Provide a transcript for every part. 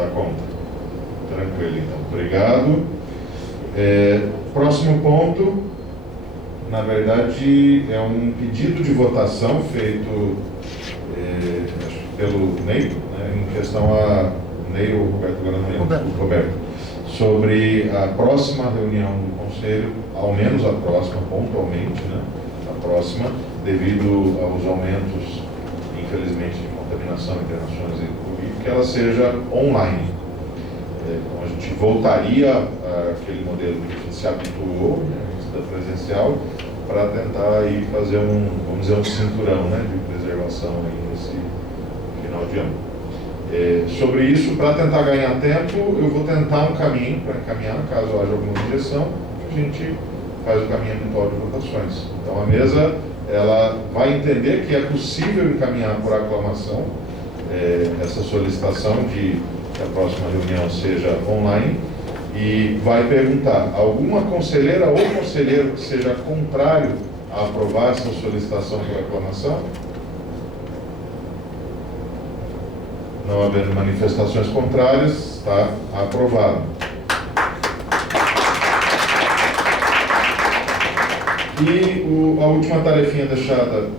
Dá conta? Tranquilo, então. Obrigado. Próximo ponto, na verdade, é um pedido de votação feito pelo Ney, né, em questão a Ney ou Roberto, agora não lembro, Roberto, sobre a próxima reunião do Conselho, ao menos a próxima, pontualmente, né, a próxima, devido aos aumentos, infelizmente, de contaminação internacional e Covid, que ela seja online. Então, a gente voltaria àquele modelo que a gente se habituou, né, da presencial, para tentar aí fazer vamos dizer, um cinturão, né, de preservação aí nesse final de ano. Sobre isso, para tentar ganhar tempo, eu vou tentar um caminho para encaminhar, caso haja alguma objeção, a gente faz o caminho habitual de votações. Então, a mesa ela vai entender que é possível encaminhar por aclamação essa solicitação de que a próxima reunião seja online e vai perguntar: alguma conselheira ou conselheiro que seja contrário a aprovar essa solicitação por aclamação? Não havendo manifestações contrárias, está aprovado. E a última tarefinha deixada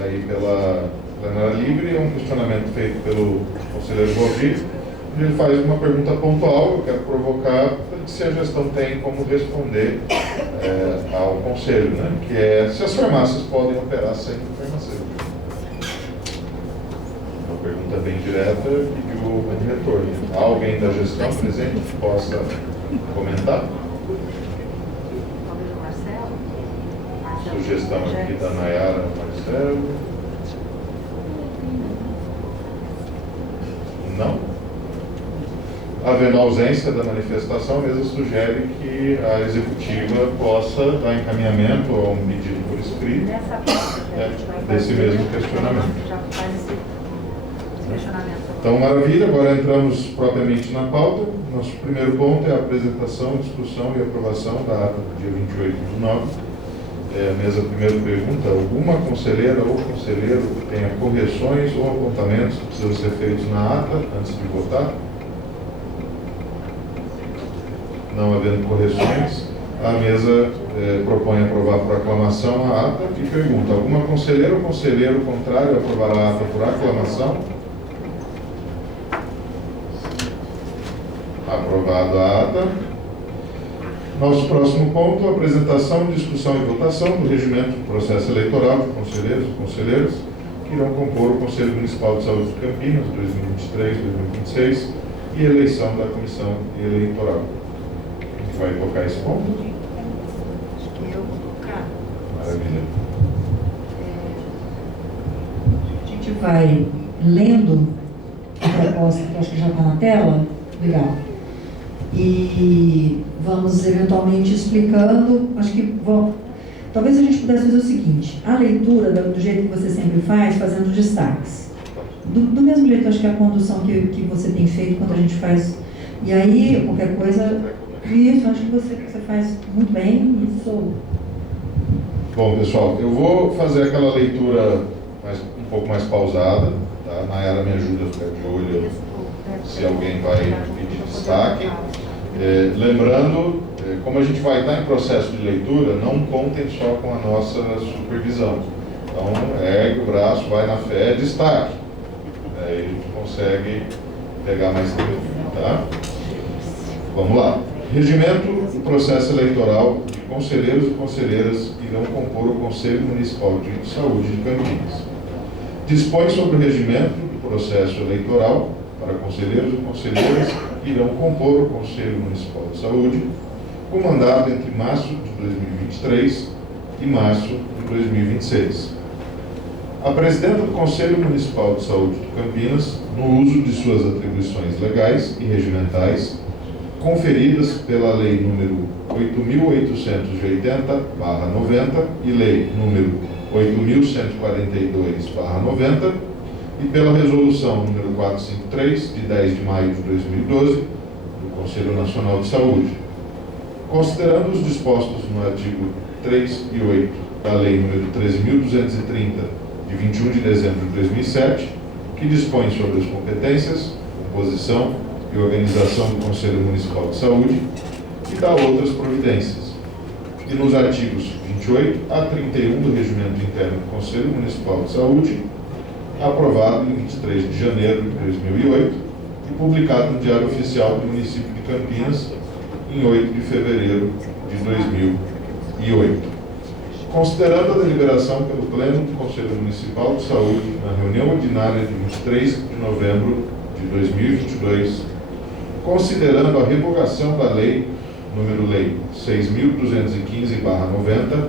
aí pela plenária livre é um questionamento feito pelo conselheiro Valdir. Ele faz uma pergunta pontual, eu quero provocar se a gestão tem como responder ao Conselho, né? Que é se as farmácias podem operar sem farmacêutico. Uma pergunta bem direta e de um retorno. Há alguém da gestão presente que possa comentar? Sugestão aqui da Nayara Marcelo. Não? Havendo ausência da manifestação, a mesa sugere que a executiva possa dar encaminhamento a um pedido por escrito desse mesmo questionamento. Então, maravilha, agora entramos propriamente na pauta. Nosso primeiro ponto é a apresentação, discussão e aprovação da ata do dia 28/9. A mesa primeiro pergunta: alguma conselheira ou conselheiro que tenha correções ou apontamentos que precisam ser feitos na ata antes de votar? Não havendo correções, a mesa propõe aprovar por aclamação a ata e pergunta: alguma conselheira ou conselheiro contrário a aprovar a ata por aclamação? Aprovado a ata. Nosso próximo ponto: apresentação, discussão e votação do regimento do processo eleitoral de conselheiros e conselheiras que irão compor o Conselho Municipal de Saúde de Campinas 2023-2026 e eleição da Comissão Eleitoral. Vai tocar esse ponto? Acho que eu vou tocar. Maravilha. A gente vai lendo a proposta, que acho que já está na tela. Legal. E vamos eventualmente explicando. Acho que talvez a gente pudesse fazer o seguinte: a leitura, do jeito que você sempre faz, fazendo destaques. Do mesmo jeito, acho que a condução que você tem feito quando a gente faz. E aí, qualquer coisa. Isso, acho que você faz muito bem. Isso. Bom, pessoal, eu vou fazer aquela leitura um pouco mais pausada, tá? A Nayara me ajuda a ficar de olho se alguém vai pedir destaque. Lembrando, como a gente vai estar em processo de leitura, não contem só com a nossa supervisão. Então, ergue o braço, vai na fé, destaque. Aí a gente consegue pegar mais tempo, tá? Vamos lá. Regimento do processo eleitoral de conselheiros e conselheiras que irão compor o Conselho Municipal de Saúde de Campinas. Dispõe sobre o regimento do processo eleitoral para conselheiros e conselheiras que irão compor o Conselho Municipal de Saúde, com mandato entre março de 2023 e março de 2026. A presidenta do Conselho Municipal de Saúde de Campinas, no uso de suas atribuições legais e regimentais, conferidas pela Lei número 8.880/90 e Lei número 8.142/90 e pela Resolução número 453, de 10 de maio de 2012, do Conselho Nacional de Saúde. Considerando os dispostos no artigo 3 e 8 da Lei número 13.230, de 21 de dezembro de 2007, que dispõe sobre as competências, composição, e organização do Conselho Municipal de Saúde e da outras providências. E nos artigos 28 a 31 do Regimento Interno do Conselho Municipal de Saúde, aprovado em 23 de janeiro de 2008 e publicado no Diário Oficial do Município de Campinas em 8 de fevereiro de 2008. Considerando a deliberação pelo Pleno do Conselho Municipal de Saúde na reunião ordinária de 23 de novembro de 2022, considerando a revogação da Lei Lei 6.215/90,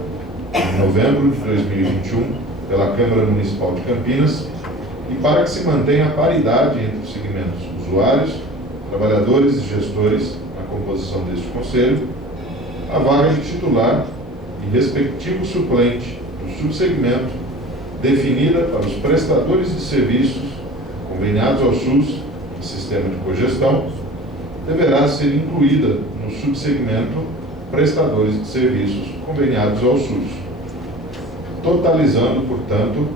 de novembro de 2021, pela Câmara Municipal de Campinas, e para que se mantenha a paridade entre os segmentos usuários, trabalhadores e gestores na composição deste Conselho, a vaga de titular e respectivo suplente do subsegmento definida para os prestadores de serviços conveniados ao SUS e sistema de cogestão deverá ser incluída no subsegmento prestadores de serviços conveniados ao SUS, totalizando, portanto,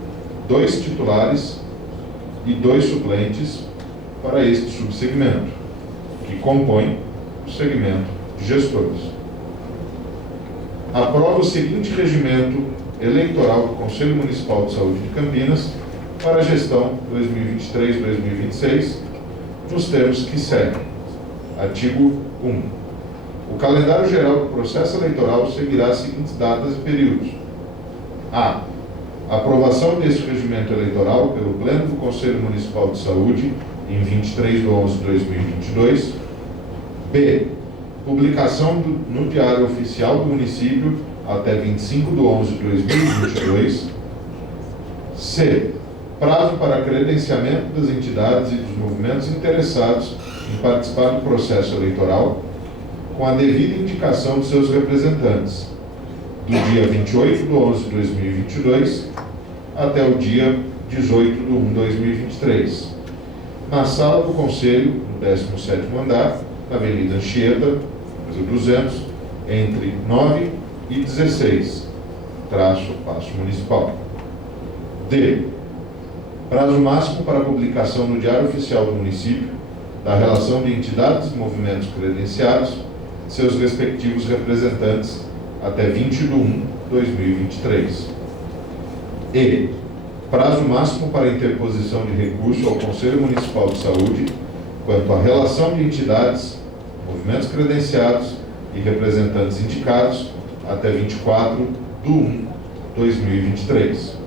2 titulares e 2 suplentes para este subsegmento, que compõe o segmento de gestores. Aprova o seguinte regimento eleitoral do Conselho Municipal de Saúde de Campinas para a gestão 2023-2026, nos termos que seguem. Artigo 1. O calendário geral do processo eleitoral seguirá as seguintes datas e períodos. A. Aprovação deste regimento eleitoral pelo Pleno do Conselho Municipal de Saúde em 23 de 11 de 2022. B. Publicação no Diário Oficial do Município até 25 de 11 de 2022. C. Prazo para credenciamento das entidades e dos movimentos interessados em participar do processo eleitoral, com a devida indicação de seus representantes, do dia 28 de 11 de 2022 até o dia 18 de 1 de 2023, na sala do Conselho, no 17º andar, na Avenida Anchieta, número 200, entre 9 e 16, Paço Municipal. D. Prazo máximo para publicação no Diário Oficial do Município da relação de entidades e movimentos credenciados, seus respectivos representantes, até 20 de 1 de 2023. E. Prazo máximo para interposição de recurso ao Conselho Municipal de Saúde quanto à relação de entidades, movimentos credenciados e representantes indicados, até 24 de 1 de 2023.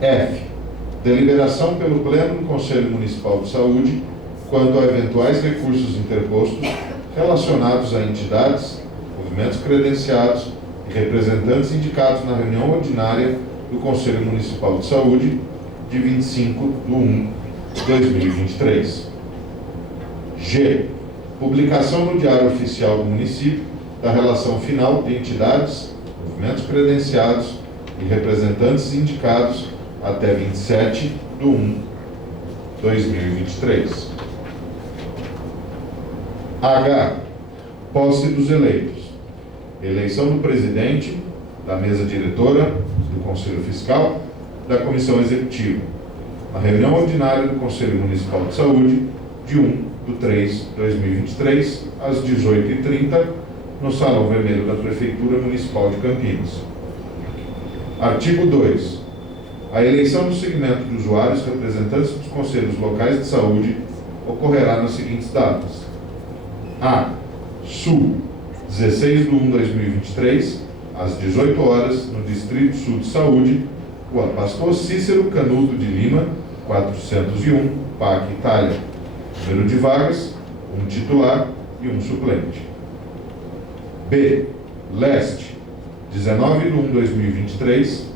F. Deliberação pelo Pleno do Conselho Municipal de Saúde quanto a eventuais recursos interpostos relacionados a entidades, movimentos credenciados e representantes indicados na reunião ordinária do Conselho Municipal de Saúde de 25 de 1 de 2023. G. Publicação no Diário Oficial do Município da relação final de entidades, movimentos credenciados e representantes indicados até 27 de 1 de 2023. H. Posse dos eleitos. Eleição do presidente, da mesa diretora, do Conselho Fiscal, da Comissão Executiva, na reunião ordinária do Conselho Municipal de Saúde, de 1 de 3 de 2023, às 18h30, no Salão Vermelho da Prefeitura Municipal de Campinas. Artigo 2. A eleição do segmento de usuários representantes dos Conselhos Locais de Saúde ocorrerá nas seguintes datas. A. Sul, 16 de 1 de 2023, às 18 horas, no Distrito Sul de Saúde, Rua Pastor Cícero Canuto de Lima, 401, PAC, Itália. Número de vagas, 1 titular e 1 suplente. B. Leste, 19 de 1 de 2023,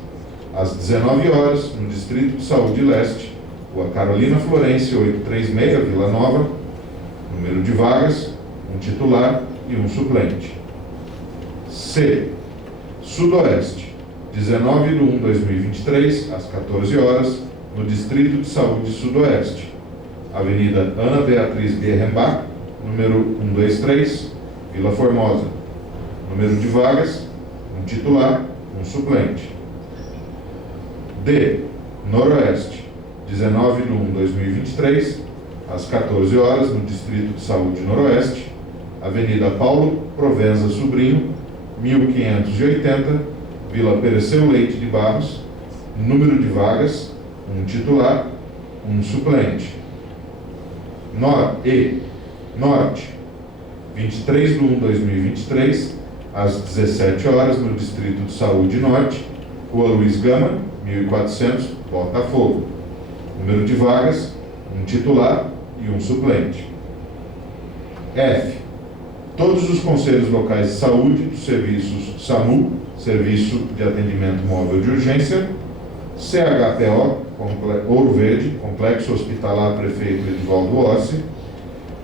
às 19 horas, no Distrito de Saúde Leste, Rua Carolina Florência, 836, Vila Nova. Número de vagas, 1 titular e 1 suplente. C. Sudoeste, 19 de 1 de 2023, às 14 horas, no Distrito de Saúde Sudoeste, Avenida Ana Beatriz Bierrenbach, número 123, Vila Formosa. Número de vagas, 1 titular, 1 suplente. D. Noroeste, 19 de 1 de 2023, às 14 horas, no Distrito de Saúde Noroeste, Avenida Paulo Provenza Sobrinho, 1580, Vila Pereceu Leite de Barros. Número de vagas: 1 titular, 1 suplente. Norte, 23/1/2023, às 17 horas, no Distrito de Saúde Norte, Rua Luiz Gama, 1400, Botafogo. Número de vagas: 1 titular e 1 suplente. F. Todos os conselhos locais de saúde dos serviços SAMU, Serviço de Atendimento Móvel de Urgência, CHPO, Ouro Verde, Complexo Hospitalar Prefeito Edivaldo Ossi,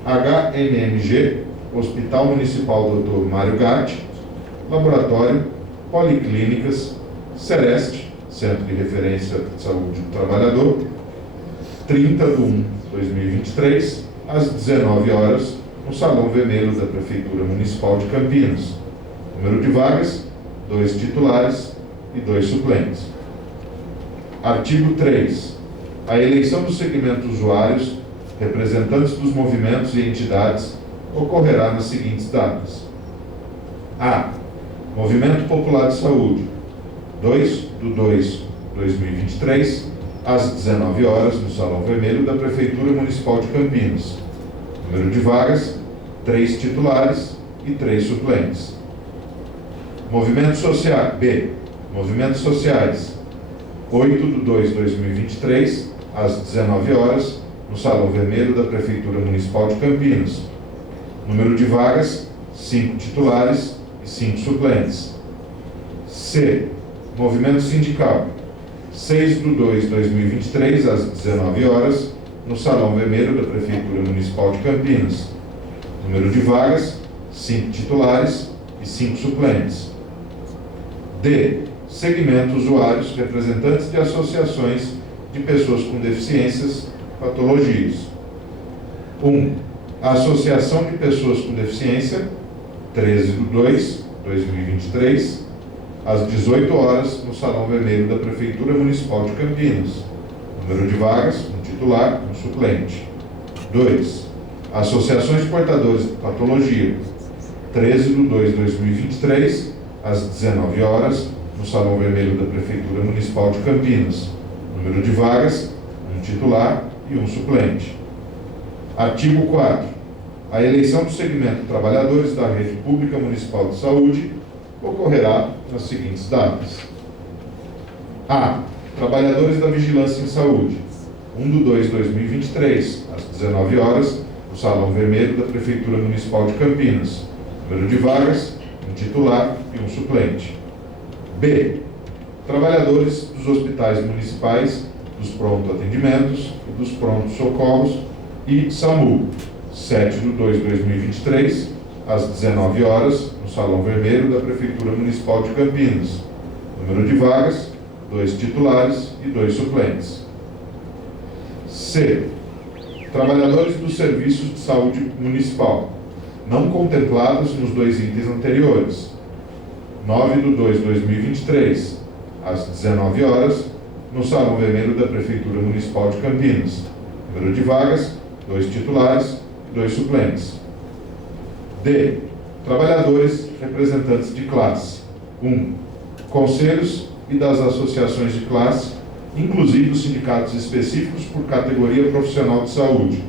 HMMG, Hospital Municipal Dr. Mário Gatti, Laboratório, Policlínicas, Sereste, Centro de Referência de Saúde do Trabalhador, 30/1/2023, às 19 horas, no Salão Vermelho da Prefeitura Municipal de Campinas. Número de vagas: 2 titulares e 2 suplentes. Artigo 3. A eleição dos segmentos usuários, representantes dos movimentos e entidades, ocorrerá nas seguintes datas: A. Movimento Popular de Saúde, 2/2/2023, às 19 horas, no Salão Vermelho da Prefeitura Municipal de Campinas. Número de vagas: 3 titulares e 3 suplentes. Movimento Social B. Movimentos Sociais, 8/2/2023, às 19 horas, no Salão Vermelho da Prefeitura Municipal de Campinas. Número de vagas: 5 titulares e 5 suplentes. C. Movimento Sindical, 6/2/2023, às 19 horas, no Salão Vermelho da Prefeitura Municipal de Campinas. Número de vagas: 5 titulares e 5 suplentes. D. Segmento usuários, representantes de associações de pessoas com deficiências, patologias. 1. A Associação de Pessoas com Deficiência, 13/2/2023, às 18 horas, no Salão Vermelho da Prefeitura Municipal de Campinas. Número de vagas: 1 titular, 1 suplente. 2. Associações de Portadores de Patologia, 13/2/2023, às 19 horas, no Salão Vermelho da Prefeitura Municipal de Campinas. Número de vagas: 1 titular e 1 suplente. Artigo 4. A eleição do segmento Trabalhadores da Rede Pública Municipal de Saúde ocorrerá nas seguintes datas: A. Trabalhadores da Vigilância em Saúde, 1/2/2023, às 19 horas, no Salão Vermelho da Prefeitura Municipal de Campinas. Número de vagas: 1 titular e 1 suplente. B. Trabalhadores dos hospitais municipais, dos pronto-atendimentos e dos pronto-socorros e SAMU, 7/2/2023, às 19 horas, no Salão Vermelho da Prefeitura Municipal de Campinas. Número de vagas: 2 titulares e 2 suplentes. C. Trabalhadores dos Serviços de Saúde Municipal, não contemplados nos 2 itens anteriores. 9/2/2023, às 19 horas, no Salão Vermelho da Prefeitura Municipal de Campinas. Número de vagas: 2 titulares e 2 suplentes. D. Trabalhadores representantes de classe. 1. Conselhos e das associações de classe, inclusive os sindicatos específicos por categoria profissional de saúde.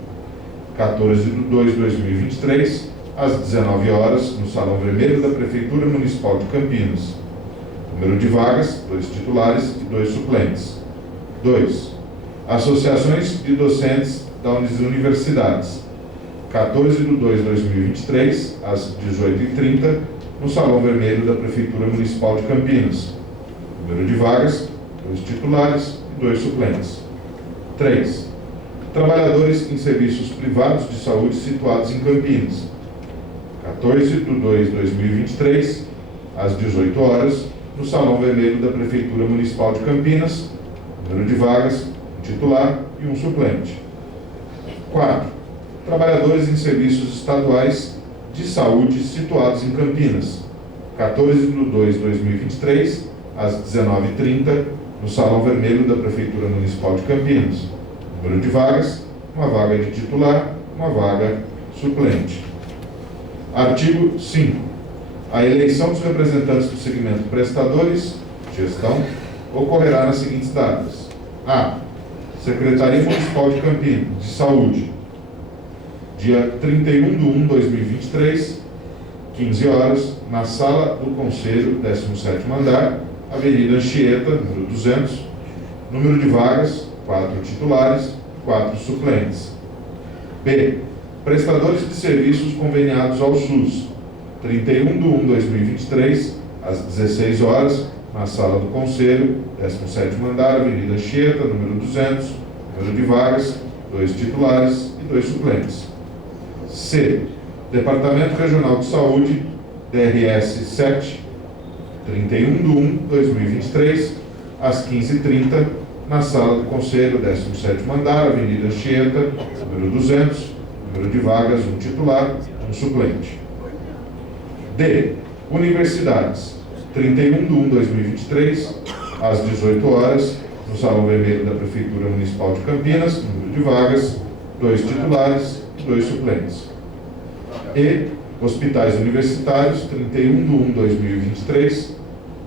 14/2/2023, às 19 horas, no Salão Vermelho da Prefeitura Municipal de Campinas. Número de vagas: 2 titulares e 2 suplentes. 2. Associações de docentes das universidades. 14/2/2023, às 18h30, no Salão Vermelho da Prefeitura Municipal de Campinas. Número de vagas: 2 titulares e 2 suplentes. 3. Trabalhadores em serviços privados de saúde situados em Campinas. 14/2/2023, às 18 horas, no Salão Vermelho da Prefeitura Municipal de Campinas. Número de vagas: 1 titular e 1 suplente. 4. Trabalhadores em serviços estaduais de saúde situados em Campinas. 14/2/2023, às 19h30, no Salão Vermelho da Prefeitura Municipal de Campinas. Número de vagas: uma vaga de titular, uma vaga suplente. Artigo 5. A eleição dos representantes do segmento prestadores, gestão, ocorrerá nas seguintes datas. A. Secretaria Municipal de Campinas, de Saúde, dia 31/1/2023, 15 horas, na Sala do Conselho, 17º andar, Avenida Anchieta, número 200, número de vagas, 4 titulares, 4 suplentes. B. Prestadores de serviços conveniados ao SUS, 31/1/2023, às 16 horas, na Sala do Conselho, 17º andar, Avenida Anchieta, número 200, número de vagas, 2 titulares e 2 suplentes. C. Departamento Regional de Saúde, DRS 7, 31/1/2023, às 15h30, na Sala do Conselho, 17º andar, Avenida Anchieta, número 200, número de vagas, 1 titular, 1 suplente. D. Universidades, 31/1/2023, às 18 horas, no Salão Vermelho da Prefeitura Municipal de Campinas, número de vagas, 2 titulares e 2 suplentes. E. Hospitais Universitários, 31/1/2023,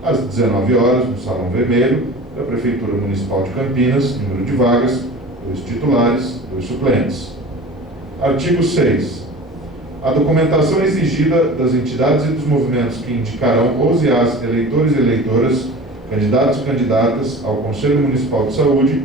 às 19 horas, no Salão Vermelho da Prefeitura Municipal de Campinas, número de vagas, 2 titulares, 2 suplentes. Artigo 6. A documentação exigida das entidades e dos movimentos que indicarão os e as eleitores e eleitoras, candidatos e candidatas ao Conselho Municipal de Saúde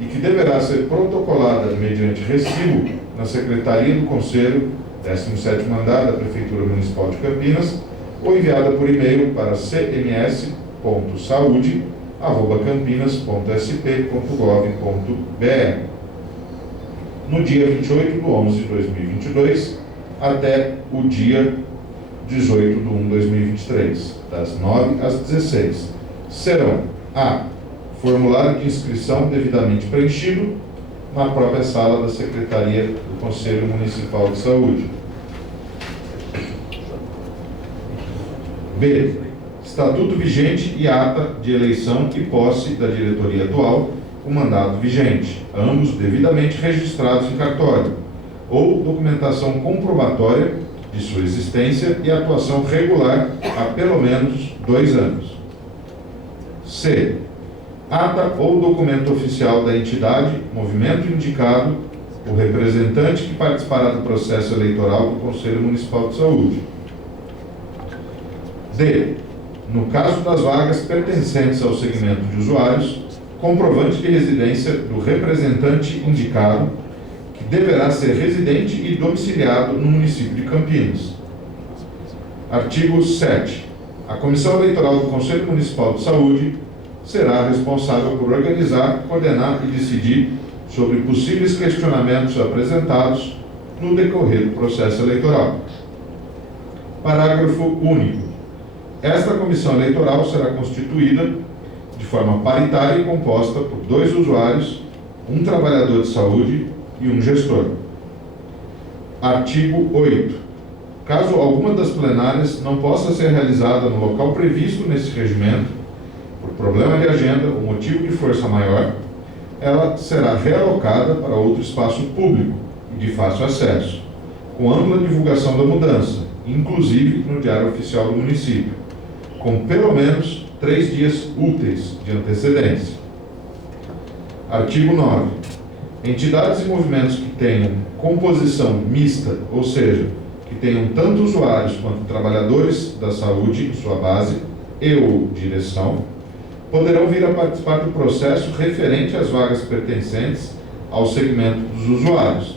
e que deverá ser protocolada mediante recibo na Secretaria do Conselho, 17º andar da Prefeitura Municipal de Campinas, ou enviada por e-mail para cms.saude@campinas.sp.gov.br no dia 28/11/2022 até o dia 18/1/2023, das 9 às 16. Serão: A. Formulário de inscrição devidamente preenchido na própria sala da Secretaria do Conselho Municipal de Saúde. B. Estatuto vigente e ata de eleição e posse da diretoria atual, com mandato vigente, ambos devidamente registrados em cartório, ou documentação comprobatória de sua existência e atuação regular há pelo menos 2 anos. C. Ata ou documento oficial da entidade, movimento indicado, o representante que participará do processo eleitoral do Conselho Municipal de Saúde. D. No caso das vagas pertencentes ao segmento de usuários, comprovante de residência do representante indicado, que deverá ser residente e domiciliado no município de Campinas. Artigo 7. A Comissão Eleitoral do Conselho Municipal de Saúde será responsável por organizar, coordenar e decidir sobre possíveis questionamentos apresentados no decorrer do processo eleitoral. Parágrafo único. Esta comissão eleitoral será constituída de forma paritária e composta por 2 usuários, 1 trabalhador de saúde e 1 gestor. Artigo 8. Caso alguma das plenárias não possa ser realizada no local previsto nesse regimento, por problema de agenda ou motivo de força maior, ela será realocada para outro espaço público e de fácil acesso, com ampla divulgação da mudança, inclusive no Diário Oficial do Município, com pelo menos 3 dias úteis de antecedência. Artigo 9. Entidades e movimentos que tenham composição mista, ou seja, que tenham tanto usuários quanto trabalhadores da saúde em sua base e ou direção, poderão vir a participar do processo referente às vagas pertencentes ao segmento dos usuários,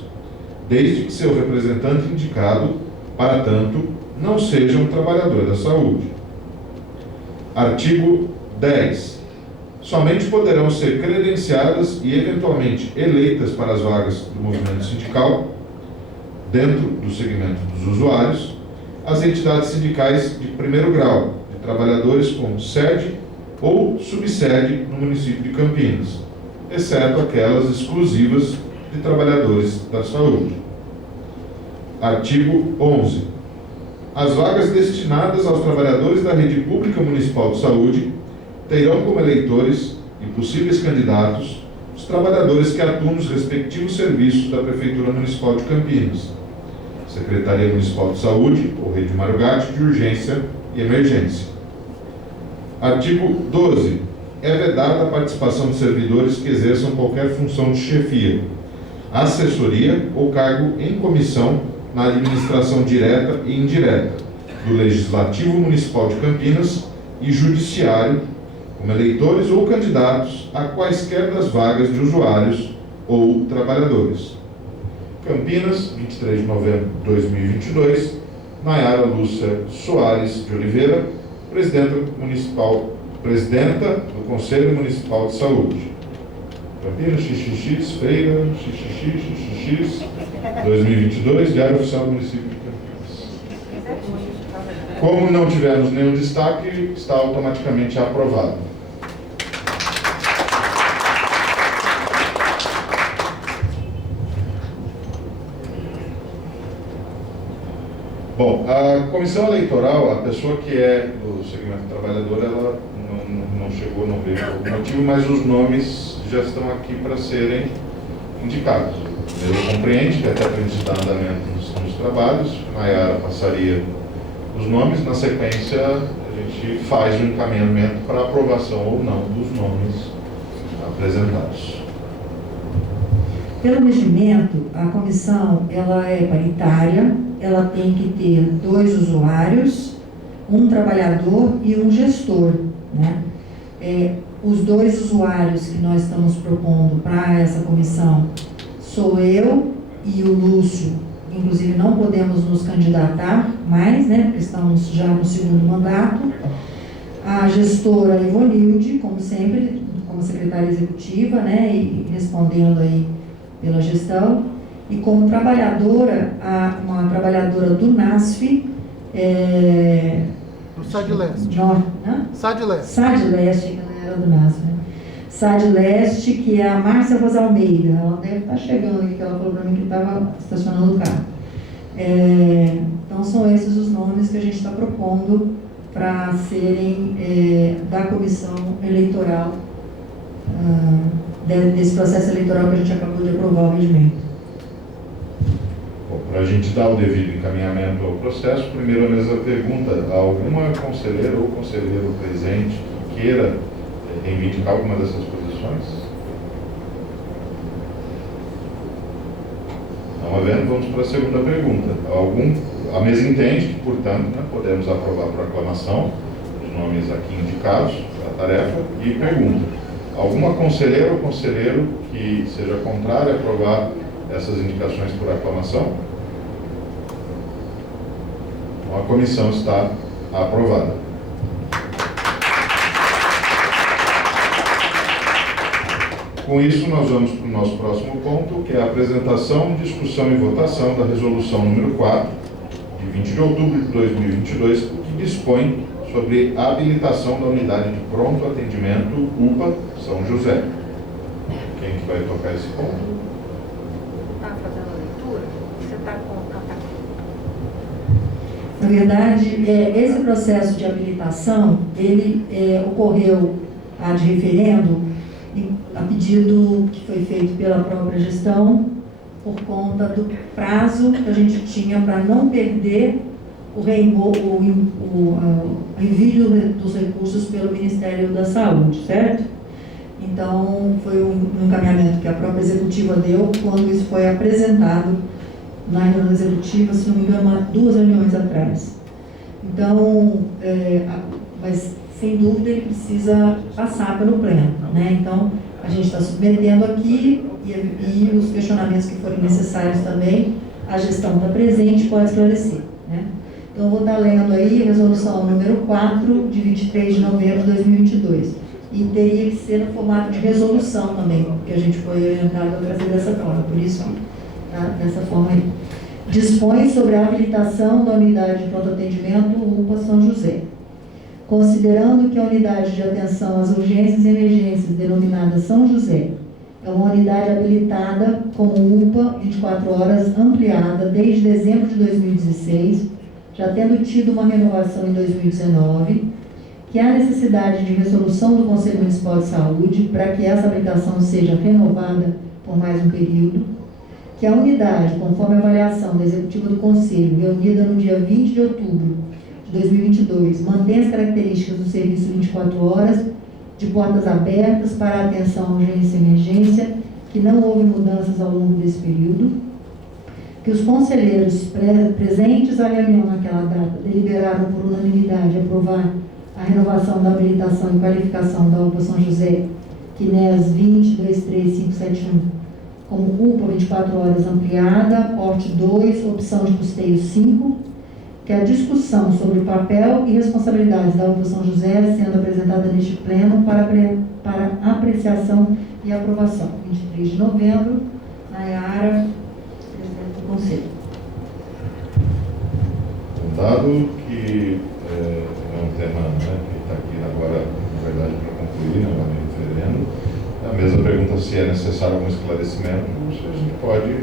desde que seu representante indicado, para tanto, não seja um trabalhador da saúde. Artigo 10. Somente poderão ser credenciadas e eventualmente eleitas para as vagas do movimento sindical, dentro do segmento dos usuários, as entidades sindicais de primeiro grau, de trabalhadores com sede ou subsede no município de Campinas, exceto aquelas exclusivas de trabalhadores da saúde. Artigo 11. As vagas destinadas aos trabalhadores da rede pública municipal de saúde terão como eleitores e possíveis candidatos os trabalhadores que atuam nos respectivos serviços da Prefeitura Municipal de Campinas, Secretaria Municipal de Saúde, ou Rede Marugate, de Urgência e Emergência. Artigo 12. É vedada a participação de servidores que exerçam qualquer função de chefia, assessoria ou cargo em comissão na administração direta e indireta do Legislativo Municipal de Campinas e Judiciário, como eleitores ou candidatos a quaisquer das vagas de usuários ou trabalhadores. Campinas, 23 de novembro de 2022, Nayara Lúcia Soares de Oliveira, Presidenta do Conselho Municipal de Saúde. Campinas, XXX, Feira, XXX, 2022, Diário Oficial do Município de Campinas. Como não tivemos nenhum destaque, está automaticamente aprovado. Bom, a comissão eleitoral, a pessoa que é do segmento trabalhador, ela não chegou, não veio por algum motivo, mas os nomes já estão aqui para serem indicados. Ele compreende que até para a gente dar andamento nos trabalhos, a Nayara passaria os nomes, na sequência a gente faz o encaminhamento para aprovação ou não dos nomes apresentados. Pelo regimento, a comissão ela é paritária, ela tem que ter 2 usuários, um trabalhador e um gestor, né? Os 2 usuários que nós estamos propondo para essa comissão sou eu e o Lúcio. Inclusive não podemos nos candidatar mais, né? Porque estamos já no 2º mandato. A gestora Ivonilde, como sempre, como secretária executiva, né? E respondendo aí pela gestão. E como trabalhadora, uma trabalhadora do NASF, do SAD Leste. SAD Leste. SAD Leste, que não era do NASF, né? SAD Leste, que é a Márcia Rosa Almeida. Ela deve estar chegando aqui, que ela falou para mim que estava estacionando o carro. Então, são esses os nomes que a gente está propondo para serem da comissão eleitoral, desse processo eleitoral que a gente acabou de aprovar o regimento. Para a gente dar o devido encaminhamento ao processo, primeiro a mesma pergunta: alguma conselheira ou conselheiro presente que queira reivindicar alguma dessas posições? Não havendo, vamos para a segunda pergunta. A mesa entende que, portanto, né, podemos aprovar por aclamação os nomes aqui indicados para a tarefa e pergunta: alguma conselheira ou conselheiro que seja contrário a aprovar essas indicações por aclamação? A comissão está aprovada. Com isso, nós vamos para o nosso próximo ponto, que é a apresentação, discussão e votação da resolução número 4, de 20 de outubro de 2022, que dispõe sobre a habilitação da unidade de pronto atendimento UPA São José. Quem que vai tocar esse ponto? Está fazendo a leitura? Você está com... Na verdade, esse processo de habilitação, ele ocorreu de referendo a pedido que foi feito pela própria gestão, por conta do prazo que a gente tinha para não perder o envio dos recursos pelo Ministério da Saúde, certo? Então, foi um encaminhamento que a própria executiva deu quando isso foi apresentado na reunião executiva, se não me engano, 2 reuniões atrás. Então, mas sem dúvida ele precisa passar pelo pleno, né? Então, a gente está submetendo aqui e os questionamentos que forem necessários também, a gestão está presente e pode esclarecer, né? Então, eu vou estar lendo aí a resolução número 4, de 23 de novembro de 2022. E teria que ser no formato de resolução também, porque a gente foi orientado a trazer dessa forma, por isso, dessa forma aí. Dispõe sobre a habilitação da unidade de pronto atendimento UPA São José. Considerando que a unidade de atenção às urgências e emergências denominada São José é uma unidade habilitada como UPA 24 horas ampliada desde dezembro de 2016, já tendo tido uma renovação em 2019, que há necessidade de resolução do Conselho Municipal de Saúde para que essa habilitação seja renovada por mais um período, que a unidade, conforme a avaliação da executiva do Conselho, reunida no dia 20 de outubro de 2022, mantém as características do serviço 24 horas, de portas abertas para a atenção, urgência e emergência, que não houve mudanças ao longo desse período, que os conselheiros presentes à reunião naquela data deliberaram por unanimidade aprovar a renovação da habilitação e qualificação da UPA São José, QNES 2023571, como UPA 24 horas ampliada, porte 2, opção de custeio 5, que a discussão sobre o papel e responsabilidades da UPA São José sendo apresentada neste pleno para apreciação e aprovação. 23 de novembro, Nayara, presidente do Conselho. Dado que é um tema, né, que está aqui agora, na verdade, para concluir, né, lá no referendo, a mesma pergunta se é necessário algum esclarecimento, a gente pode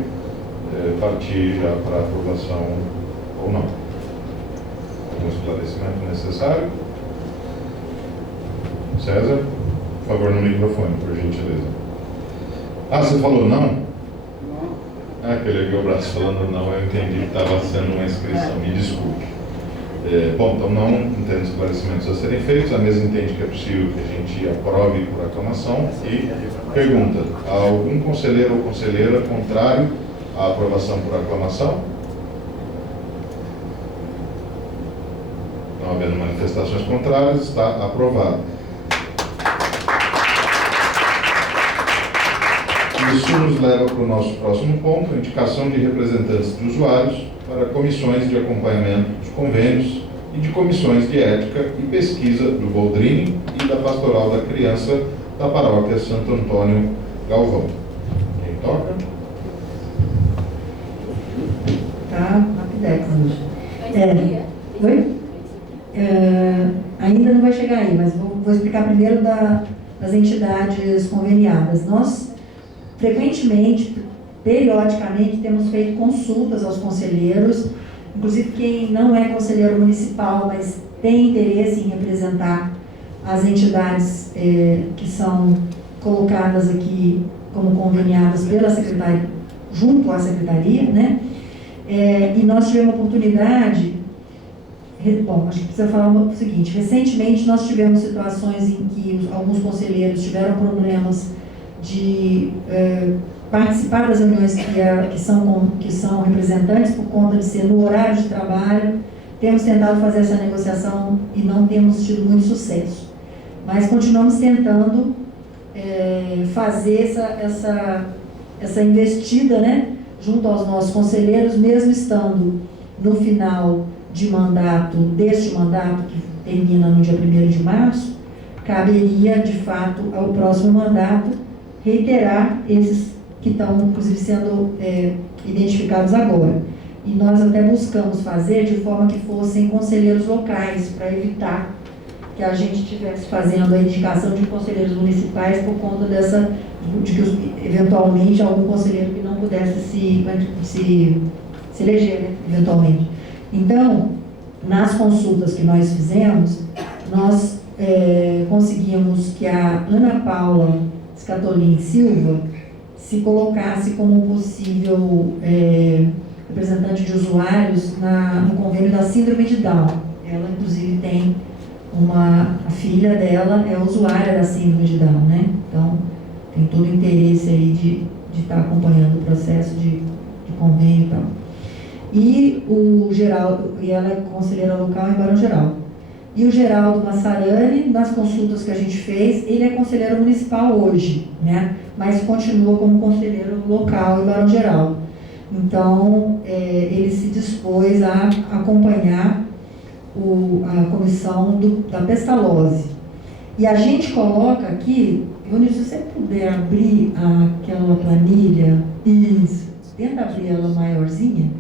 partir já para a aprovação ou não. Algum esclarecimento necessário? César, por favor, no microfone, por gentileza. Ah, você falou não? Não. Ah, que ele ergueu o braço falando não, eu entendi que estava sendo uma inscrição, me desculpe. Bom, então não tendo esclarecimentos a serem feitos, a mesa entende que é possível que a gente aprove por aclamação e pergunta, há algum conselheiro ou conselheira contrário à aprovação por aclamação? Não havendo manifestações contrárias, está aprovado. Isso nos leva para o nosso próximo ponto, a indicação de representantes de usuários para comissões de acompanhamento dos convênios e de comissões de ética e pesquisa do Boldrini e da Pastoral da Criança da Paróquia Santo Antônio Galvão. Quem toca? Tá, rapidex hoje. Oi? Ainda não vai chegar aí, mas vou explicar primeiro das entidades conveniadas. Nós, frequentemente, periodicamente, temos feito consultas aos conselheiros, inclusive quem não é conselheiro municipal, mas tem interesse em representar as entidades que são colocadas aqui como conveniadas pela secretaria, junto à secretaria, né? E nós tivemos a oportunidade. Bom, acho que precisa falar o seguinte, recentemente nós tivemos situações em que alguns conselheiros tiveram problemas de participar das reuniões que são representantes por conta de ser no horário de trabalho. Temos tentado fazer essa negociação e não temos tido muito sucesso, mas continuamos tentando fazer essa investida, né, junto aos nossos conselheiros, mesmo estando no final deste mandato, que termina no dia 1º de março, caberia, de fato, ao próximo mandato, reiterar esses que estão, inclusive, sendo identificados agora. E nós até buscamos fazer de forma que fossem conselheiros locais, para evitar que a gente estivesse fazendo a indicação de conselheiros municipais por conta de que, eventualmente, algum conselheiro que não pudesse se eleger, né, eventualmente. Então, nas consultas que nós fizemos, nós conseguimos que a Ana Paula Scatolin Silva se colocasse como possível representante de usuários no convênio da Síndrome de Down. Ela, inclusive, tem a filha dela é usuária da Síndrome de Down, né? Então, tem todo o interesse aí de estar acompanhando o processo de convênio e tal. E o Geraldo, e ela é conselheira local em Barão Geraldo. E o Geraldo Massarani, nas consultas que a gente fez, ele é conselheiro municipal hoje, né? Mas continua como conselheiro local em Barão Geraldo. Então, ele se dispôs a acompanhar a comissão da Pestalozzi. E a gente coloca aqui, Vinícius, se você puder abrir aquela planilha, isso, tenta abrir ela maiorzinha,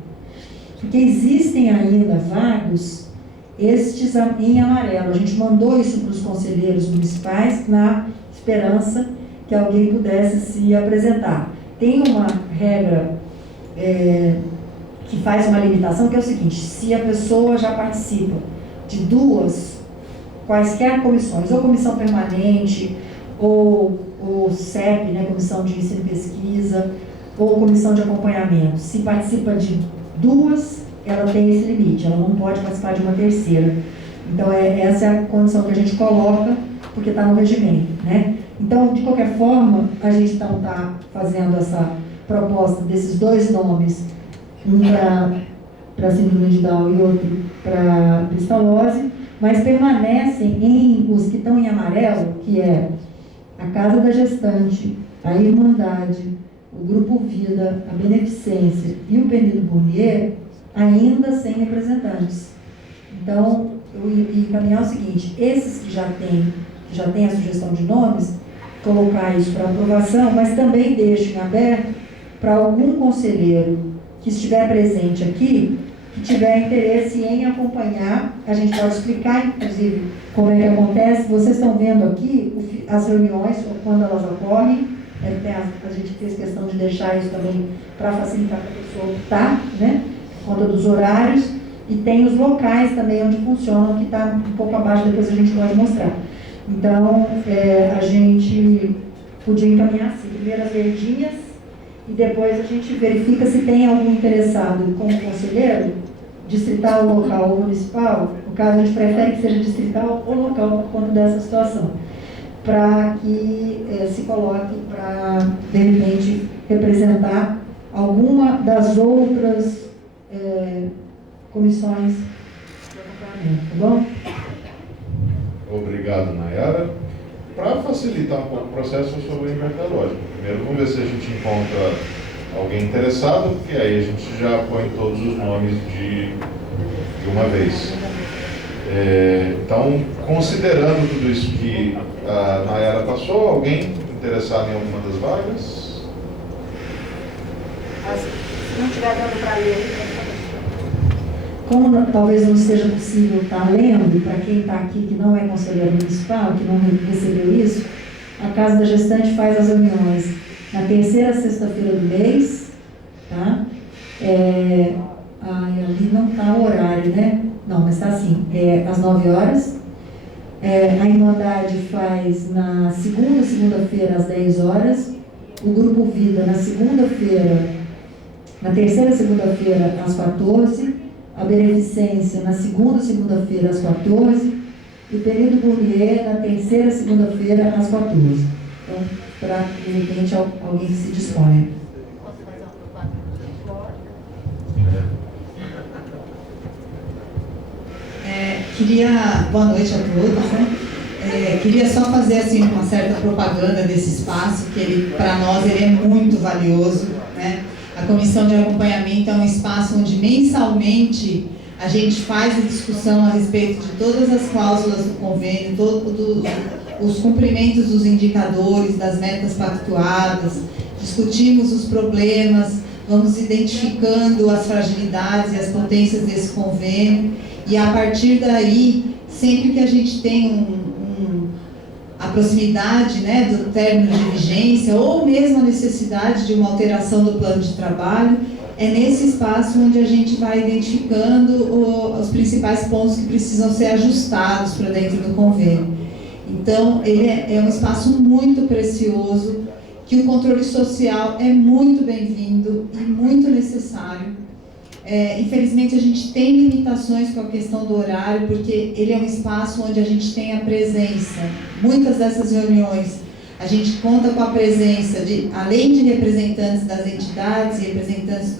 porque existem ainda vagas, estes em amarelo. A gente mandou isso para os conselheiros municipais na esperança que alguém pudesse se apresentar. Tem uma regra que faz uma limitação, que é o seguinte: se a pessoa já participa de 2 quaisquer comissões, ou comissão permanente, ou CEP, né, Comissão de Ensino e Pesquisa, ou comissão de acompanhamento. Se participa de 2, ela tem esse limite, ela não pode participar de uma terceira. Então, essa é a condição que a gente coloca, porque está no regimento, né? Então, de qualquer forma, a gente está fazendo essa proposta desses 2 nomes, um para síndrome de Down e outro para cristalose, mas permanecem os que estão em amarelo, que é a Casa da Gestante, a Irmandade, o Grupo Vida, a Beneficência e o Penido Burnier, ainda sem representantes. Então, eu ia encaminhar o seguinte: esses que já têm a sugestão de nomes, colocar isso para aprovação, mas também deixem aberto para algum conselheiro que estiver presente aqui, que tiver interesse em acompanhar. A gente pode explicar, inclusive, como é que acontece. Vocês estão vendo aqui as reuniões, quando elas ocorrem. A gente fez questão de deixar isso também para facilitar para a pessoa optar, né, por conta dos horários. E tem os locais também onde funcionam, que está um pouco abaixo, depois a gente pode mostrar. Então, a gente podia encaminhar assim, primeiro as verdinhas, e depois a gente verifica se tem algum interessado como conselheiro, distrital, local ou municipal. No caso, a gente prefere que seja distrital ou local por conta dessa situação, para que se coloque para, de repente, representar alguma das outras comissões de acompanhamento, tá bom? Obrigado, Nayara. Para facilitar um pouco o processo, eu só vou inverter a lógica. Primeiro, vamos ver se a gente encontra alguém interessado, porque aí a gente já põe todos os nomes de uma vez. Então, considerando tudo isso que a Nayara passou, alguém interessado em alguma das vagas? Se não estiver dando para ler, como talvez não seja possível estar lendo, para quem está aqui que não é conselheiro municipal, que não recebeu isso, a Casa da Gestante faz as reuniões na terceira sexta-feira do mês, tá? Ali não está o horário, né? Não, mas está assim, às 9 horas. A Irmandade faz na segunda-feira, às 10 horas. O Grupo Vida, na terceira segunda-feira, às 14. A Beneficência, na segunda-feira, às 14. E o Penido Burnier, na terceira segunda-feira, às 14. Então, para, de repente, alguém que se disponha. Boa noite a todos, né? Queria só fazer assim, uma certa propaganda desse espaço, que ele, para nós, ele é muito valioso, né? A comissão de acompanhamento é um espaço onde mensalmente a gente faz a discussão a respeito de todas as cláusulas do convênio, os cumprimentos dos indicadores, das metas pactuadas, discutimos os problemas, vamos identificando as fragilidades e as potências desse convênio, e a partir daí, sempre que a gente tem a proximidade, né, do término de vigência, ou mesmo a necessidade de uma alteração do plano de trabalho, é nesse espaço onde a gente vai identificando os principais pontos que precisam ser ajustados para dentro do convênio. Então, ele é um espaço muito precioso, que o controle social é muito bem-vindo e muito necessário. Infelizmente, a gente tem limitações com a questão do horário, porque ele é um espaço onde a gente tem a presença. Muitas dessas reuniões, a gente conta com a presença, além de representantes das entidades e representantes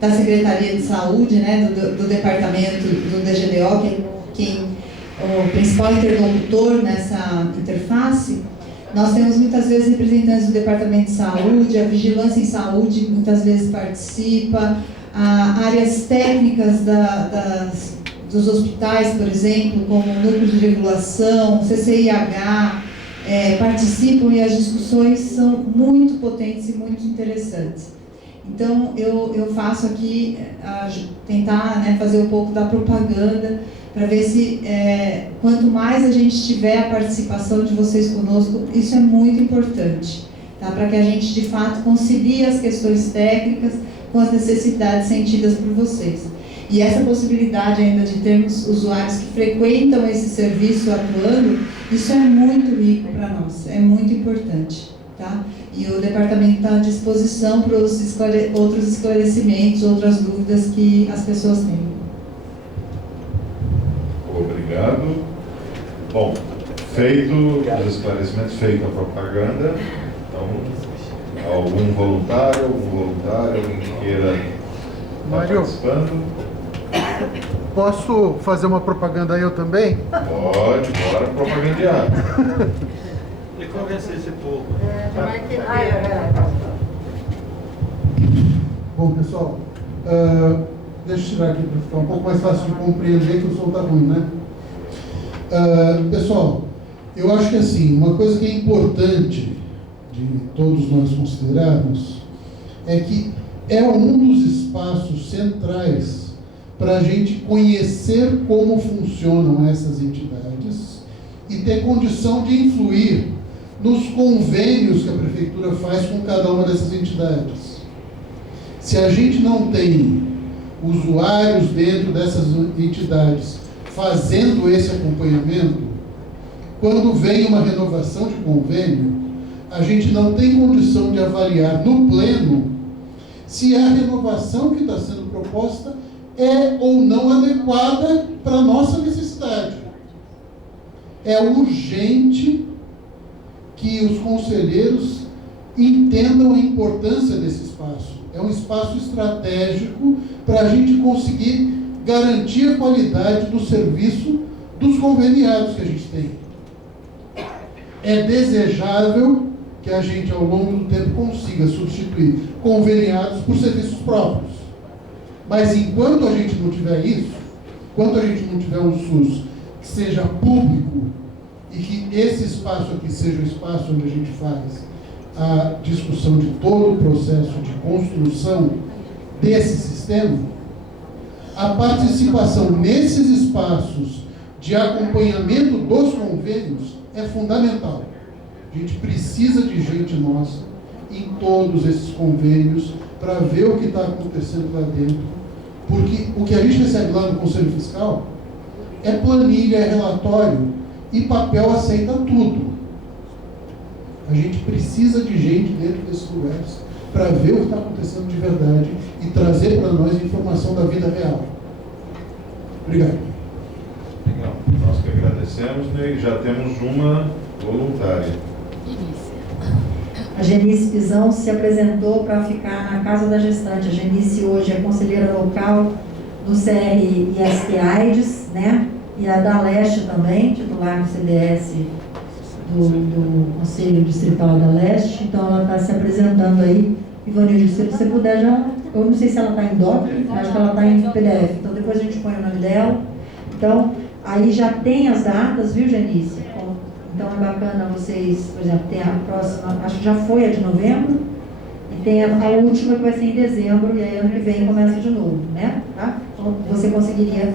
da Secretaria de Saúde, né, do departamento do DGDO, que o principal interlocutor nessa interface. Nós temos muitas vezes representantes do Departamento de Saúde, a Vigilância em Saúde muitas vezes participa, áreas técnicas dos hospitais, por exemplo, como o Núcleo de Regulação, CCIH, participam, e as discussões são muito potentes e muito interessantes. Então, eu faço aqui, tentar, né, fazer um pouco da propaganda, para ver se, quanto mais a gente tiver a participação de vocês conosco, isso é muito importante, tá? Para que a gente, de fato, concilie as questões técnicas com as necessidades sentidas por vocês. E essa possibilidade ainda de termos usuários que frequentam esse serviço atuando, isso é muito rico para nós, é muito importante, tá? E o departamento está à disposição para os outros esclarecimentos, outras dúvidas que as pessoas têm. Obrigado. Bom, feito os esclarecimentos, feita a propaganda, então, algum voluntário, alguém que queira estar Mário. participando? Posso fazer uma propaganda eu também? Pode, bora propagandear. E convencer esse povo. Vai ter Bom, pessoal, deixa eu tirar aqui para ficar um pouco mais fácil de compreender que o som está ruim, né? Pessoal, eu acho que assim, uma coisa que é importante de todos nós considerarmos é que é um dos espaços centrais para a gente conhecer como funcionam essas entidades e ter condição de influir nos convênios que a Prefeitura faz com cada uma dessas entidades. Se a gente não tem usuários dentro dessas entidades fazendo esse acompanhamento, quando vem uma renovação de convênio, a gente não tem condição de avaliar no pleno se a renovação que está sendo proposta é ou não adequada para a nossa necessidade. É urgente que os conselheiros entendam a importância desse espaço. É um espaço estratégico para a gente conseguir garantir a qualidade do serviço dos conveniados que a gente tem. É desejável que a gente, ao longo do tempo, consiga substituir conveniados por serviços próprios. Mas enquanto a gente não tiver isso, enquanto a gente não tiver um SUS que seja público e que esse espaço aqui seja o espaço onde a gente faz a discussão de todo o processo de construção desse sistema, a participação nesses espaços de acompanhamento dos convênios é fundamental. A gente precisa de gente nossa em todos esses convênios para ver o que está acontecendo lá dentro, porque o que a gente recebe lá no Conselho Fiscal é planilha, é relatório, e papel aceita tudo. A gente precisa de gente dentro desses lugares para ver o que está acontecendo de verdade e trazer para nós informação da vida real. Obrigado. Legal. Nós que agradecemos, né? E já temos uma voluntária. A Genice Pizão se apresentou para ficar na casa da gestante. A Genice hoje é conselheira local do CRIST AIDS, né? E a da Leste também, titular do CDS do Conselho Distrital da Leste. Então ela está se apresentando aí. Ivanildo, se você puder já, eu não sei se ela está em DOC, acho que ela está em PDF. Então depois a gente põe o nome dela. Então, aí já tem as datas, viu, Genice? Então é bacana vocês, por exemplo, tem a próxima, acho que já foi a de novembro, e tem a última que vai ser em dezembro, e aí ano que vem começa de novo, né? Tá? Então você conseguiria,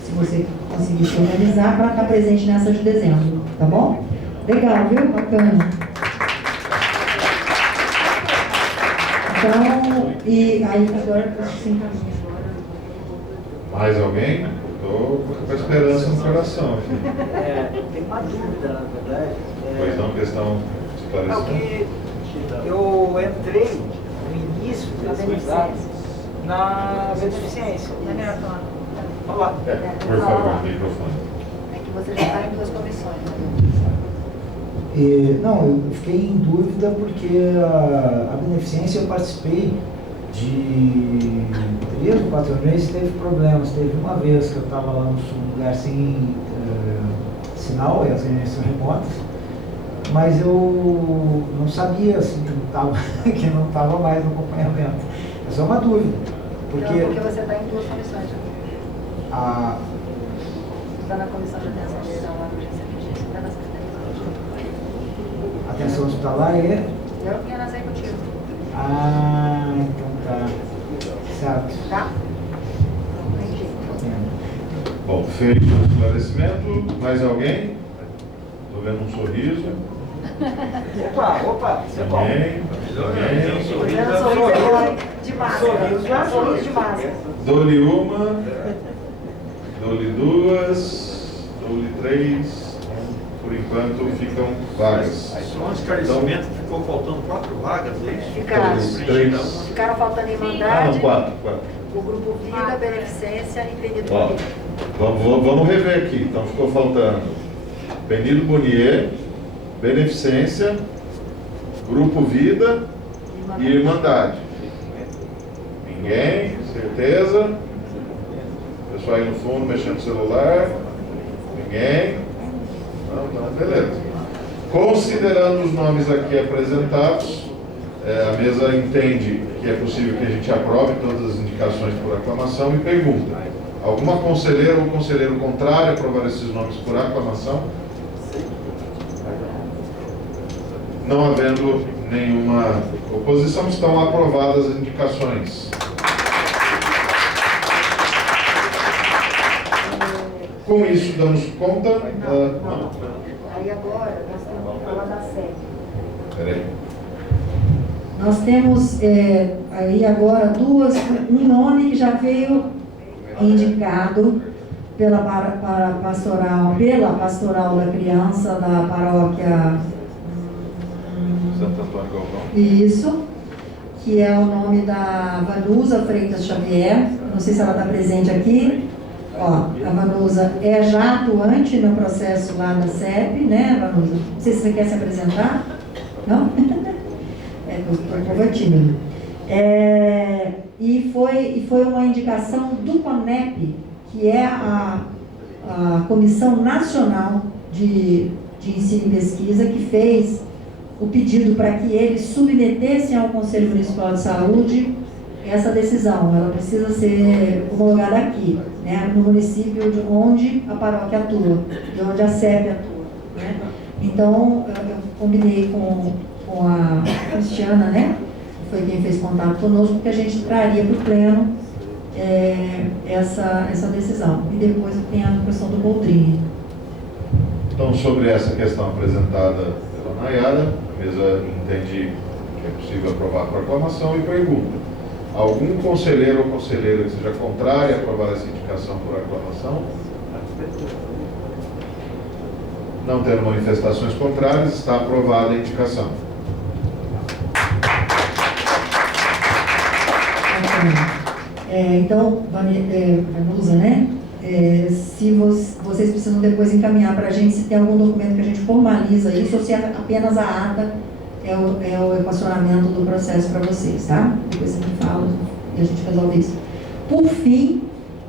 se você conseguisse organizar, para estar presente nessa de dezembro, tá bom? Legal, viu? Bacana. Então, e aí agora se encaminha agora. Mais alguém? Estou com a esperança no coração aqui. Tem uma dúvida, na verdade. Pois não, questão de Não, esclarecimento. que eu entrei no início desses dados na beneficência. Vamos lá. Por favor, microfone. É que você já está em duas comissões, né? Não, eu fiquei em dúvida porque a beneficência eu participei de 3 ou 4 meses e teve problemas. Teve uma vez que eu estava lá no sul, num lugar sem sinal, e as reuniões são remotas, mas eu não sabia assim, que não estava mais no acompanhamento. Essa é uma dúvida. Porque você está em duas comissões. a, Você está na comissão de atenção geral lá no GCPG, você está na Secretaria. atenção hospitalar é... Eu vinha na executiva. Ah, então tá. Certo. Tá? Não tem jeito. Bom, feito o esclarecimento, mais alguém? Estou vendo um sorriso. Opa, isso é bom. Também. Sorriso agora demais. Sorriso de máscara. Dou-lhe uma, dou-lhe duas, dou-lhe três. Por enquanto ficam vagas. Só um esclarecimento, ficou faltando 4 vagas, é isso? Ficaram. Três. Ficaram faltando Ah, Irmandade, não, quatro. o Grupo Vida, Beneficência e Penido Ó, Bonito. vamos rever aqui. Então ficou faltando Penido Bonier, Beneficência, Grupo Vida e Irmandade. Ninguém? Certeza? Pessoal aí no fundo mexendo no celular? Ninguém? Não, beleza. Considerando os nomes aqui apresentados, a mesa entende que é possível que a gente aprove todas as indicações por aclamação e pergunta: alguma conselheira ou conselheiro contrário a aprovar esses nomes por aclamação? Não havendo nenhuma oposição, estão aprovadas as indicações. Com isso, damos conta. Não. Aí agora nós temos que falar da SEP. Peraí. Nós temos aí agora um nome que já veio indicado pela pastoral da criança da paróquia Santo Antônio Galvão. Isso, que é o nome da Vanusa Freitas Xavier. Não sei se ela está presente aqui. Ó, a Vanusa é já atuante no processo lá da CEP, né, Vanusa? Não sei se você quer se apresentar. Não? O povo é tímido. E foi uma indicação do CONEP, que é a Comissão Nacional de Ensino e Pesquisa, que fez o pedido para que eles submetessem ao Conselho Municipal de Saúde essa decisão. Ela precisa ser homologada aqui, né, no município de onde a paróquia atua, de onde a CEP atua, né? Então, eu combinei com a Cristiana, né, que foi quem fez contato conosco, que a gente traria para o pleno essa decisão. E depois tem a questão do Boldrini. Então, sobre essa questão apresentada pela Nayara, a mesa entende que é possível aprovar por aclamação e pergunta: algum conselheiro ou conselheira que seja contrário a aprovar essa indicação por aclamação? Não tendo manifestações contrárias, está aprovada a indicação. Então, Vanusa, né? Se vocês precisam depois encaminhar para a gente se tem algum documento que a gente formaliza isso ou se apenas a ata é o equacionamento do processo para vocês, tá? Depois você me fala e a gente resolve isso. Por fim,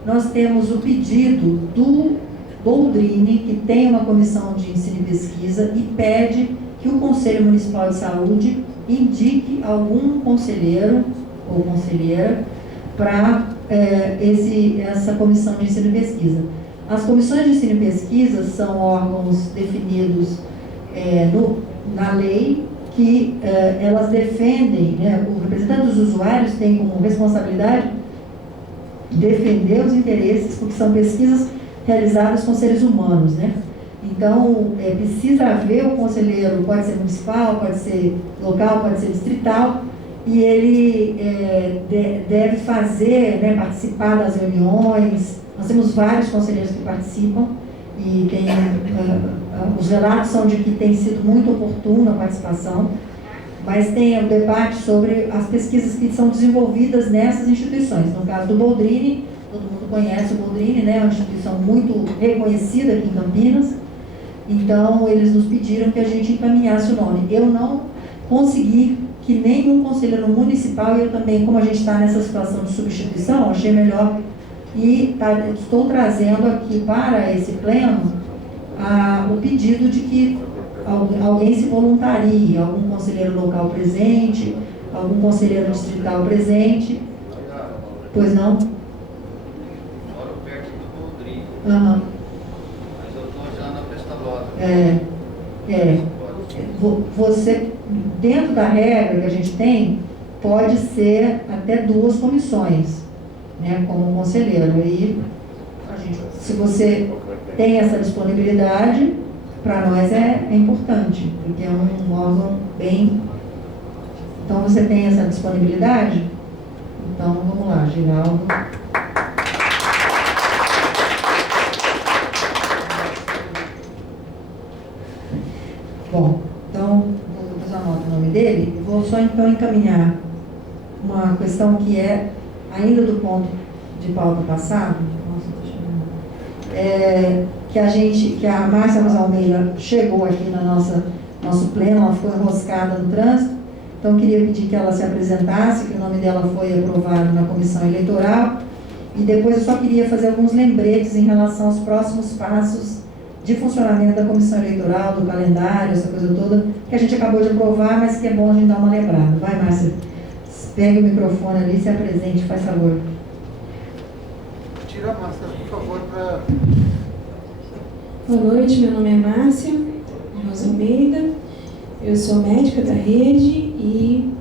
nós temos o pedido do Boldrini, que tem uma comissão de ensino e pesquisa e pede que o Conselho Municipal de Saúde indique algum conselheiro ou conselheira para essa comissão de ensino e pesquisa. As comissões de ensino e pesquisa são órgãos definidos na lei, que elas defendem, né, o representante dos usuários tem como responsabilidade defender os interesses, porque são pesquisas realizadas com seres humanos, né? Então, precisa haver o conselheiro, pode ser municipal, pode ser local, pode ser distrital, e ele deve fazer, né, participar das reuniões. Nós temos vários conselheiros que participam, e os relatos são de que tem sido muito oportuna a participação, mas tem o debate sobre as pesquisas que são desenvolvidas nessas instituições. No caso do Boldrini, todo mundo conhece o Boldrini, né, é uma instituição muito reconhecida aqui em Campinas, então eles nos pediram que a gente encaminhasse o nome. Eu não consegui que nenhum conselheiro municipal, e eu também, como a gente está nessa situação de substituição, achei melhor, e estou trazendo aqui para esse pleno o pedido de que alguém se voluntarie, algum conselheiro local presente, algum conselheiro distrital presente. Pois não? Moro perto do Boldrini, Uhum. mas eu estou já na Pestalozzi. Você, dentro da regra que a gente tem, pode ser até 2 comissões, né, como conselheiro. E se você tem essa disponibilidade, para nós é importante, porque é um órgão bem... Então, você tem essa disponibilidade? Então, vamos lá, Geraldo. Bom, então, depois eu anoto o nome dele. Vou só então encaminhar uma questão que é ainda do ponto de pauta passado. Nossa, que a Márcia Rosalmeira chegou aqui na nosso pleno, ela ficou enroscada no trânsito, então eu queria pedir que ela se apresentasse, que o nome dela foi aprovado na comissão eleitoral, e depois eu só queria fazer alguns lembretes em relação aos próximos passos de funcionamento da comissão eleitoral, do calendário, essa coisa toda, que a gente acabou de aprovar, mas que é bom a gente dar uma lembrada. Vai, Márcia, pegue o microfone ali, se apresente, faz favor. Tira a máscara, por favor, para... Boa noite, meu nome é Márcia Rosa Almeida, eu sou médica da rede e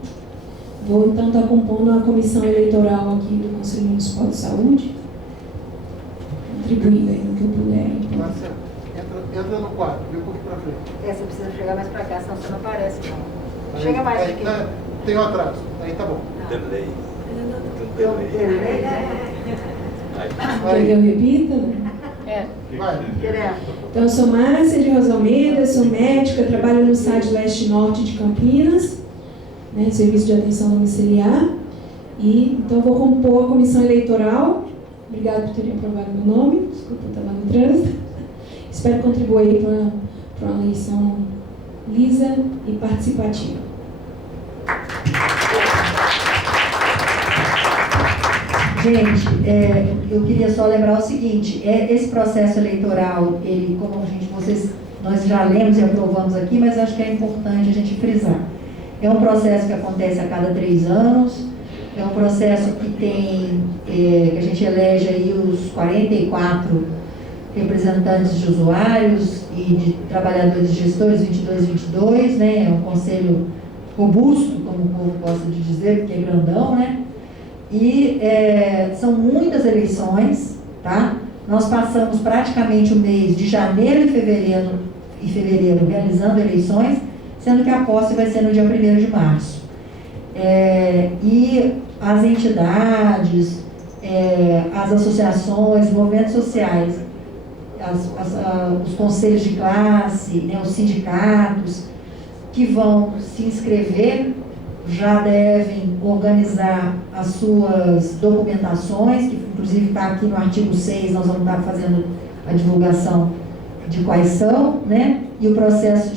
vou então estar compondo a comissão eleitoral aqui do Conselho Municipal de Saúde, contribuindo aí no que eu puder. Márcia, entra no quadro, vem um pouquinho para frente. Você precisa chegar mais pra cá, senão você não aparece, não. Chega mais aqui. Tem um atraso, aí tá bom. Delay. Quer que eu repita? Vai. Então, eu sou Márcia de Rosa Almeida, sou médica, trabalho no SAD Leste Norte de Campinas, né, Serviço de Atenção Domiciliar, e então vou compor a comissão eleitoral. Obrigada por terem aprovado meu nome, desculpa, eu estava no trânsito. Espero contribuir para uma eleição lisa e participativa. Gente, eu queria só lembrar o seguinte, esse processo eleitoral, ele, como nós já lemos e aprovamos aqui, mas acho que é importante a gente frisar. É um processo que acontece a cada 3 anos, é um processo que tem, que a gente elege aí os 44 representantes de usuários e de trabalhadores e gestores, 22, né? É um conselho robusto, como o povo gosta de dizer, porque é grandão, né? E são muitas eleições, tá? Nós passamos praticamente o mês de janeiro e fevereiro realizando eleições, sendo que a posse vai ser no dia 1º de março. E as entidades, as associações, movimentos sociais, os conselhos de classe, né, os sindicatos que vão se inscrever já devem organizar as suas documentações, que inclusive está aqui no artigo 6, nós vamos estar fazendo a divulgação de quais são, né? E o processo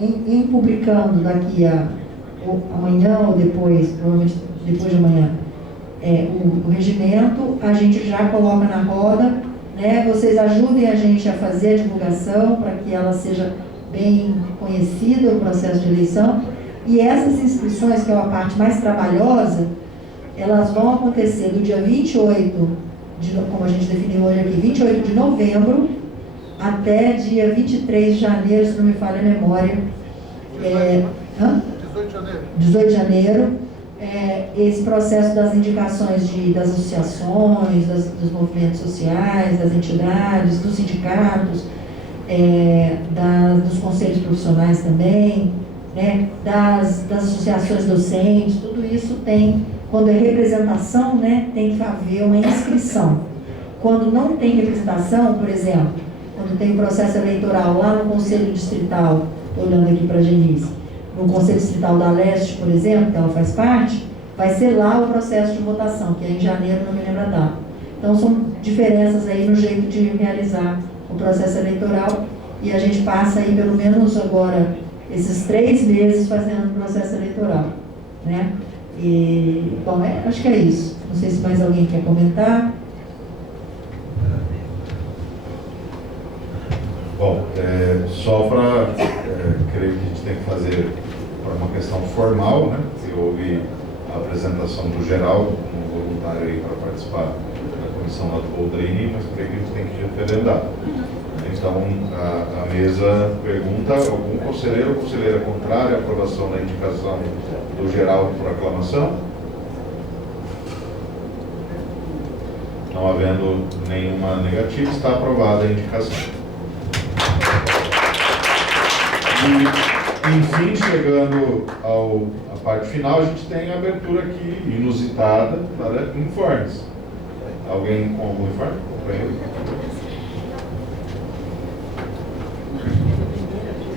em publicando daqui a amanhã ou depois, provavelmente depois de amanhã, o regimento, a gente já coloca na roda, né? Vocês ajudem a gente a fazer a divulgação para que ela seja bem conhecida, o processo de eleição. E essas inscrições, que é a parte mais trabalhosa, elas vão acontecer do dia 28, como a gente definiu hoje aqui, 28 de novembro, até dia 23 de janeiro, se não me falha a memória. 18 de janeiro. 18 de janeiro. Esse processo das indicações das associações, dos movimentos sociais, das entidades, dos sindicatos, dos conselhos profissionais também, né, das associações docentes, tudo isso tem, quando é representação, né, tem que haver uma inscrição. Quando não tem representação, por exemplo, quando tem o processo eleitoral lá no Conselho Distrital, estou olhando aqui para a Genice, no Conselho Distrital da Leste, por exemplo, que ela faz parte, vai ser lá o processo de votação, que é em janeiro, não me lembro a data. Então são diferenças aí no jeito de realizar o processo eleitoral, e a gente passa aí pelo menos agora esses 3 meses fazendo o processo eleitoral, né? E, bom, acho que é isso. Não sei se mais alguém quer comentar. Bom, só para, creio que a gente tem que fazer para uma questão formal, né? Que houve a apresentação do Geraldo como voluntário aí para participar da comissão lá do Boldrini, mas creio que a gente tem que referendar. Então, a mesa pergunta: algum conselheiro ou conselheira contrária à aprovação da indicação do Geraldo por aclamação? Não havendo nenhuma negativa, está aprovada a indicação. E Enfim, chegando à parte final, a gente tem a abertura aqui, inusitada, para informes. Alguém com algum informe? Companheiro?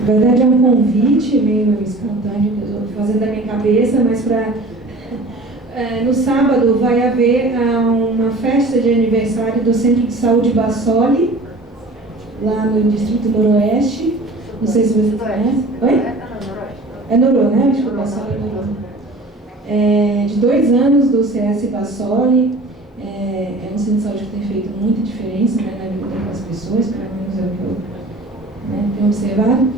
Na verdade, é um convite meio espontâneo que eu estou fazendo da minha cabeça, mas para... no sábado vai haver uma festa de aniversário do Centro de Saúde Bassoli, lá no Distrito Noroeste. Não sei se vocês conhecem. Oi? É Noro, né? Acho que o Bassoli é Noro. De 2 anos do CS Bassoli. É um centro de saúde que tem feito muita diferença, né, na vida das pessoas, pelo menos é o que eu, né, tenho observado.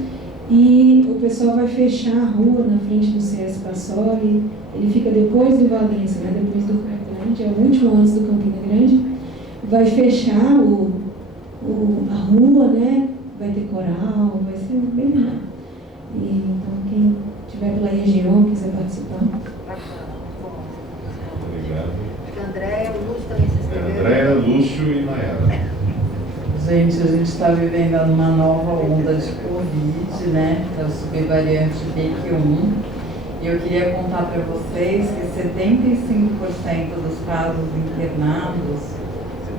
E o pessoal vai fechar a rua na frente do CS Bassoli. Ele fica depois do Valença, né, depois do Campo Grande, é o último antes do Campina Grande. Vai fechar a rua, né, vai ter coral, vai ser bem legal. Então, quem estiver pela região, quiser participar. Obrigado. Andréia, Lúcio também se inscreveu. Andréia, Lúcio e Nayara. Gente, a gente está vivendo numa nova onda de Covid, né? Da subvariante BQ1. E eu queria contar para vocês que 75% dos casos internados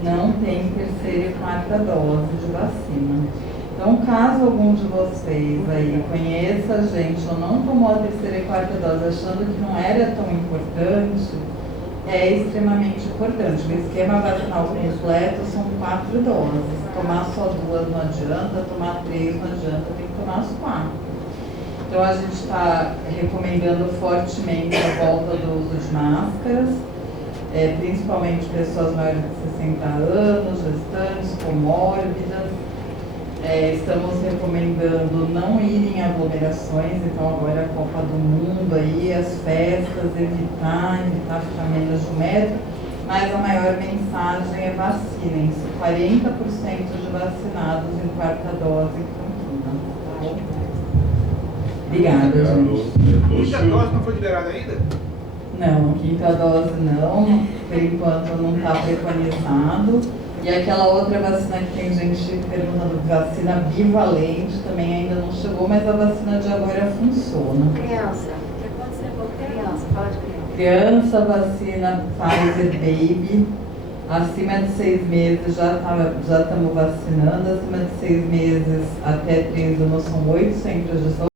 não tem terceira e quarta dose de vacina. Então, caso algum de vocês aí conheça a gente ou não tomou a terceira e quarta dose achando que não era tão importante, é extremamente importante. O esquema vacinal completo são 4 doses. Tomar só 2 não adianta, tomar 3 não adianta, tem que tomar as 4. Então a gente está recomendando fortemente a volta do uso de máscaras, principalmente pessoas maiores de 60 anos, gestantes, comórbidas. Estamos recomendando não ir em aglomerações, então agora a Copa do Mundo aí, as festas, evitar ficar menos de 1 metro, mas a maior mensagem é vacinem-se, 40% de vacinados em quarta dose em Campinas. Obrigada, gente. Quinta dose não foi liberada ainda? Não, quinta dose não, por enquanto não está preconizado. E aquela outra vacina que tem gente perguntando, vacina bivalente, também ainda não chegou, mas a vacina de agora funciona. Criança. O que aconteceu com criança? Fala de criança. Criança, vacina Pfizer Baby. Acima de 6 meses já estamos vacinando. Acima de 6 meses até 3 anos são 8 centros de saúde.